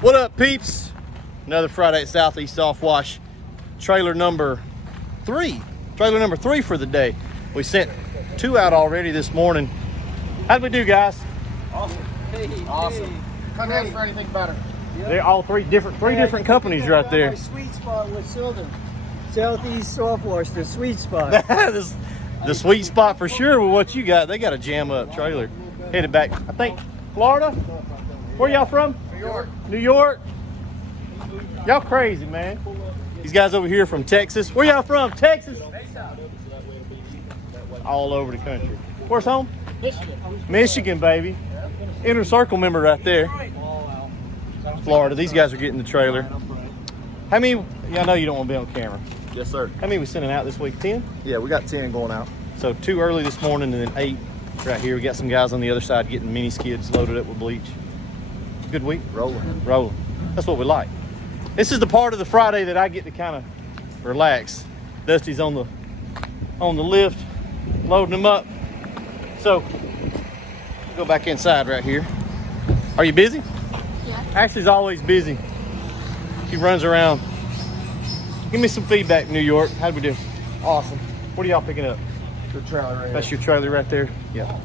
What up, peeps? Another Friday at Southeast Softwash. Trailer number three for the day. We sent 2 out already this morning. How'd we do, guys? Awesome. Awesome. Couldn't ask for anything better. They're all three different companies right there. Sweet spot with Southeast Softwash, the sweet spot. The sweet spot for sure with what you got. They got a jam up trailer. Headed back, I think, Florida. Where y'all from? New York. New York. Y'all crazy, man. These guys over here from Texas. Where y'all from? Texas? All over the country. Where's home? Michigan, baby. Inner Circle member right there. Florida. These guys are getting the trailer. How many? Yeah, I know you don't want to be on camera. Yes, sir. How many we sending out this week? 10? Yeah, we got 10 going out. So 2 early this morning and then 8 right here. We got some guys on the other side getting mini skids loaded up with bleach. Good week. Rolling. That's what we like. This is the part of the Friday that I get to kind of relax. Dusty's on the lift, loading them up. So go back inside right here. Are you busy? Yeah. Ashley's always busy. She runs around. Give me some feedback, New York. How'd we do? Awesome. What are y'all picking up? Good trailer right That's here. your trailer right there? Yeah.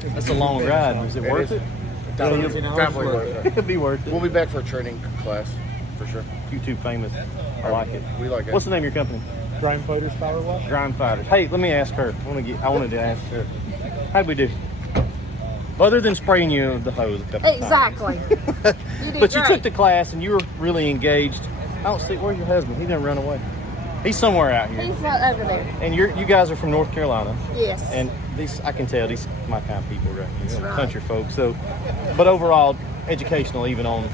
That's a long ride. Is it worth it? Definitely worth it. It'd be worth it. We'll be back for a training class, for sure. YouTube famous. I like it. We like it. What's the name of your company? Grime Fighters Power Wash. Grime Fighters. Hey, let me ask her. I wanted to ask her. How'd we do? Other than spraying you with the hose a couple Exactly. times. But you took the class and you were really engaged. I don't see. Where's your husband? He didn't run away. He's somewhere out here. He's not over there. And you guys are from North Carolina. Yes. And these, I can tell, these my kind of people right here. That's right. Country folks. So, but overall, educational even on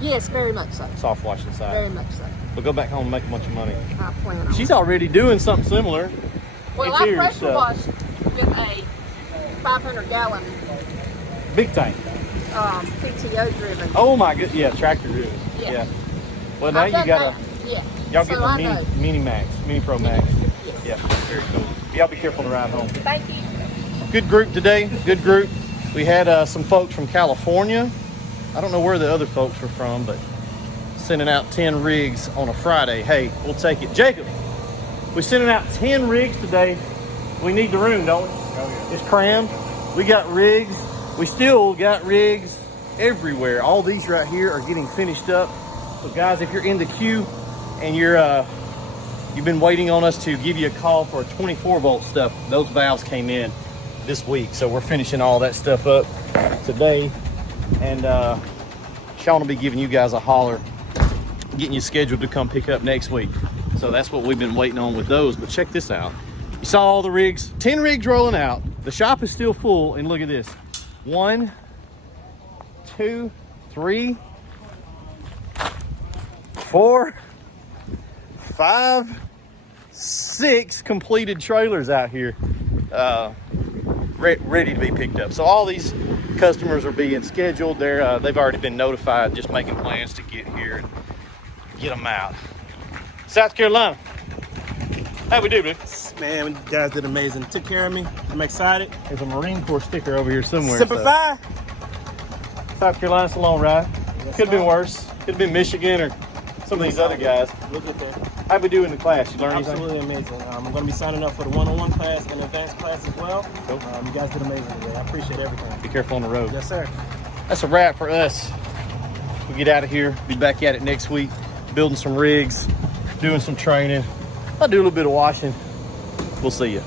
Yes, very much so. soft washing side. Very much so. But go back home and make a bunch of money. I plan on. She's already doing something similar. Well, I interior pressure stuff. washed with a 500-gallon Big tank. PTO driven. Oh my good. Yeah, tractor driven. Yeah. Well, now I've you done got that. Yeah. y'all So getting I a know. mini Pro Max. Yes. Yeah, very cool. Y'all be careful on the ride home. Thank you. Good group today. Good group. We had some folks from California. I don't know where the other folks were from, but sending out 10 rigs on a Friday. Hey, we'll take it. Jacob, we're sending out 10 rigs today. We need the room, don't we? Oh, yeah. It's crammed. We got rigs. We still got rigs everywhere. All these right here are getting finished up. So guys, if you're in the queue and you've been waiting on us to give you a call for 24 volt stuff, those valves came in this week. So we're finishing all that stuff up today. And Sean will be giving you guys a holler, getting you scheduled to come pick up next week. So that's what we've been waiting on with those. But check this out. You saw all the rigs, 10 rigs rolling out. The shop is still full, and look at this. 1, 2, 3, 4, 5, 6 completed trailers out here, ready to be picked up. So all these customers are being scheduled. They've already been notified, just making plans to get here and get them out. South Carolina, how we do, dude? Man, you guys did amazing. Took care of me. I'm excited. There's a Marine Corps sticker over here somewhere. Simplify. South Carolina's a long ride. Could have been worse. Could have been Michigan or some of these other guys. We'll get there. How'd we do in the class? You learn anything? Absolutely amazing. I'm going to be signing up for the one-on-one class and advanced class as well. Cool. You guys did amazing today. I appreciate everything. Be careful on the road. Yes, sir. That's a wrap for us. We'll get out of here. Be back at it next week. Building some rigs, doing some training. I'll do a little bit of washing. We'll see you.